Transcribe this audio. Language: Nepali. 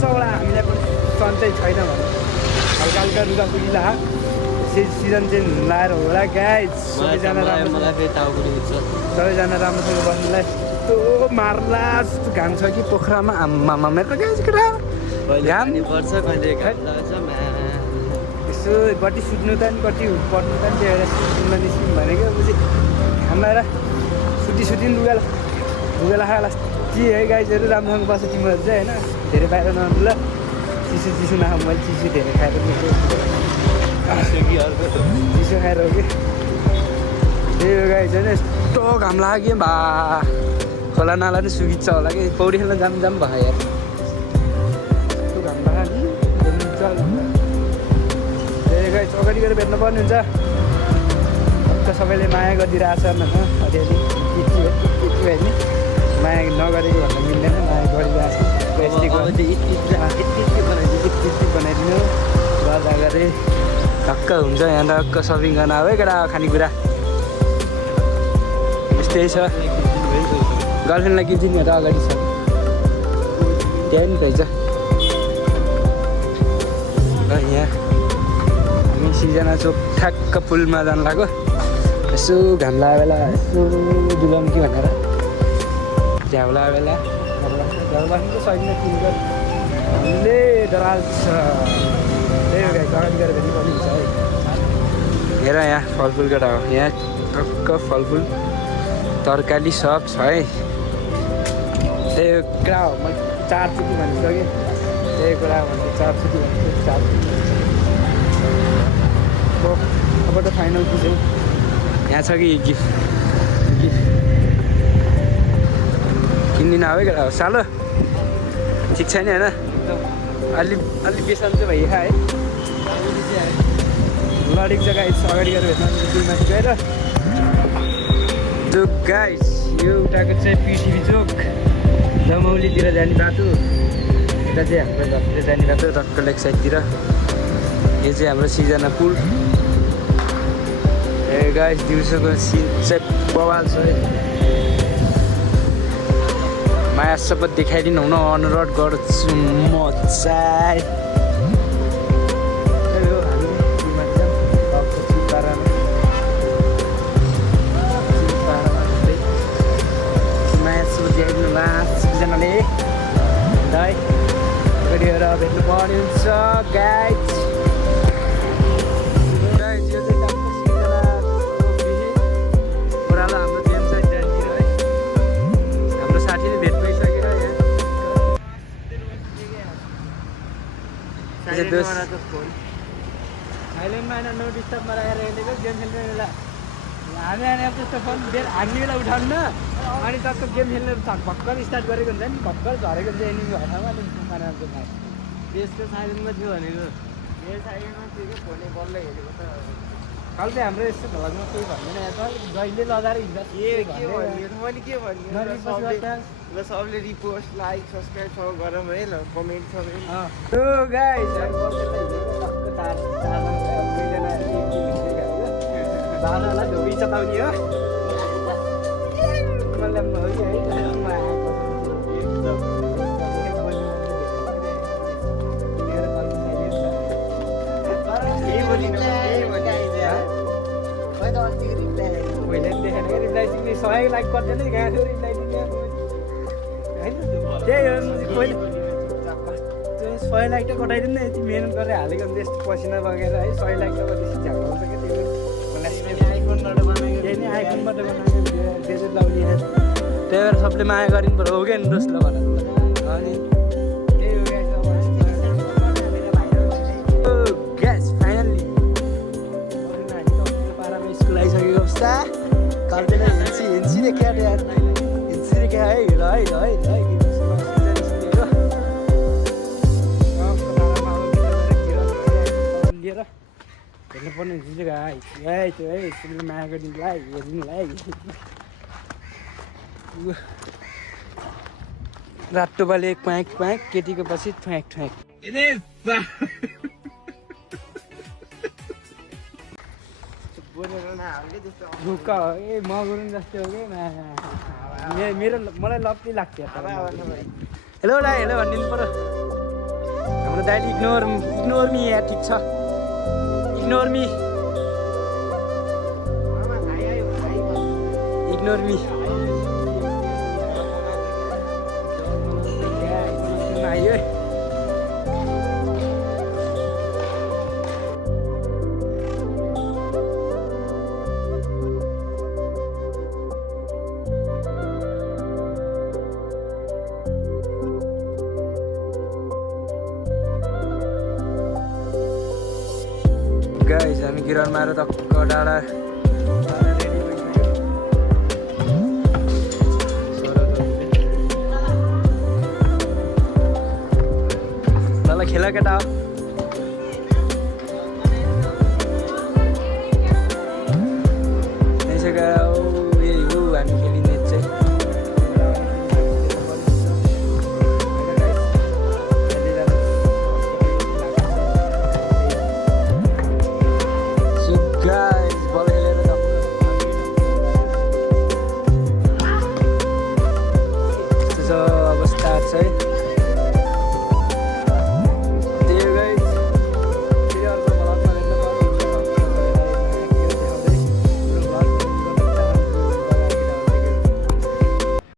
चौडा हामीलाई पनि सन्चै छैन भने हल्का हल्का लुगा पुगिला सिजन चेन्ज लाएर होला गाइज सबैजना राम्रोसँग बस्नुलाई यस्तो मार्ला जस्तो घाम छ कि पोखरामा आम्मामा मेरो गाइज केटा घाम पर्छ कहिले यसो कति सुत्नु त नि कति पढ्नु त नि त्यही भएर सुत्नुमा निस्क्यौँ भनेको पछि घाममा सुती लुगा लगाएर के है गाइजहरू राम्रोसँग बस्छ तिमीहरू चाहिँ होइन धेरै बाहिर नआउनु ल चिसो नखाऊँ मैले चिसो धेरै खाएर चिसो खाएर हो कि त्यही हो गाइज होइन यस्तो घाम लाग्यो भा खोला नाला नि सुकिन्छ होला कि पौडी खेल्न जाम भयो यार यस्तो घाम लाग्यो नि त्यही गाइज अगाडि गएर भेट्नु पर्ने हुन्छ सबैले माया गरिदिइरहेछ होइन अलिअलि त्यति भयो नि माया नगरेको भन्दा मिल्दैन माया गरिरहेछ बनाइदिनु गर्दा गरे ढक्क हुन्छ यहाँ ढक्क सपिङ गर्न अब है केटा खानेकुरा यस्तै छ गर्लफ्रेन्डलाई किन्छ नि अगाडि छ त्यहाँ नि रहेछ र यहाँ हामी सिजना चोक ठ्याक्क पुलमा जानु लाग्यो यसो घाम लाग्यो बेला यसो डुबाउँ कि भनेर झ्याउ लाग्यो बेला झ्याउ बस्नु त सकिन तिनको हामीले डराल्छ त्यही हो गाई अगाडि गएर भेट्नु पर्ने हुन्छ है हेर यहाँ फलफुल केटा हो यहाँ टक्क फलफुल तरकारी सब छ है त्यही कुरा हो मैले 4 चोटि भनिसकेँ त्यही कुरा हो भने 4 चोटि भनेको 4 चोटि अब त फाइनल पुग्छौँ यहाँ छ कि गिफ्ट किन्दिनँ अब है केटा हो सालो ठिक छैन होइन अलि बेसन चाहिँ भइखा है लडेको जग्गा अगाडि गएर भेट्नु दुईमाथि गएर चोक गाइस यो उठाएको चाहिँ पिसिबी चोक जमौलीतिर जाने बाटो यता चाहिँ हाम्रो घरतिर जाने बाटो टक्क लेक साइडतिर यो चाहिँ हाम्रो सिजना पुल ए गाइस दिउँसोको सिन चाहिँ बवाल छ है माया शपथ देखाइदिनु हुन अनुरोध गर्छु म चाहिँ माया शपथ देखाइदिनु सबैजनाले अगाडि गएर भेट्नु पर्ने हुन्छ गाइज ओह्रालो हाम्रो गेम साइड जानेतिर है हाम्रो साथीले भेट पाइसकेर साइलेन्टमा होइन नो डिस्टर्बमा राखेर हेरेको गेम खेल्ने बेला हामी आने अब त्यस्तो फोन हामी बेला उठाउनु न अनि टक्क गेम खेल्ने भर्खर स्टार्ट गरेको हुन्छ नि भर्खर झरेको हुन्छ एनिमी भएको ठाउँमा खानाको त्यसको साइलेन्टमा थियो भनेको मेरो साइलेन्टमा थियो कि फोनले बल्ल हेरेको त कल चाहिँ हाम्रो यस्तो घरमा केही भन्दैन यहाँ जहिले लगाएर हिँड्छ मैले के भन्नु सबले रिपोस्ट लाइक सब्सक्राइब सब गरौँ है ल कमेन्ट सबै बाह्रलाई धोबी चताउने हो सय लाइक गर्दैन यहाँ थियो रिप्लाई दिने होइन त्यही हो पहिले 100 लाइक त कटाइदिनु न यति मिहिनेत गरेर हालेको भने त्यस्तो पसिना बगेर है 100 लाइक त बेसी झ्याउलाउँछ क्या त्यो आइफोनबाट बनाएको त्यही नै आइफोनबाट बनाएको डेजर लाउने त्यही भएर सबले माया गरिनु पर्यो हो क्या नि दोस्रो भन अनि त्यही हो ग्यास फाइनल्ली पारामा स्कुल आइसकेको अवस्था कालतिर हिँड्सी देखा यार हिँड्सी देखा है ल लिएर हेर्नुपर्ने हुन्छ गाई त्यो है यसरी माया गरिदिनुलाई हेरिदिनुलाई रातो बाले क्वाइक केटीको पछि ठ्वाक ढुक्क हो ए म गुरुङ जस्तै हो कि मेरो मलाई लप्पी लाग्थ्यो हेलो दाइ हेलो भनिदिनु पर्यो हाम्रो दाइले इग्नोर मी यार ठिक छ इग्नोर मी आयो गाइस हामी गिराउनमा आएर टक्क डाँडा रेडी भइसक्यो ल खेला केटा हो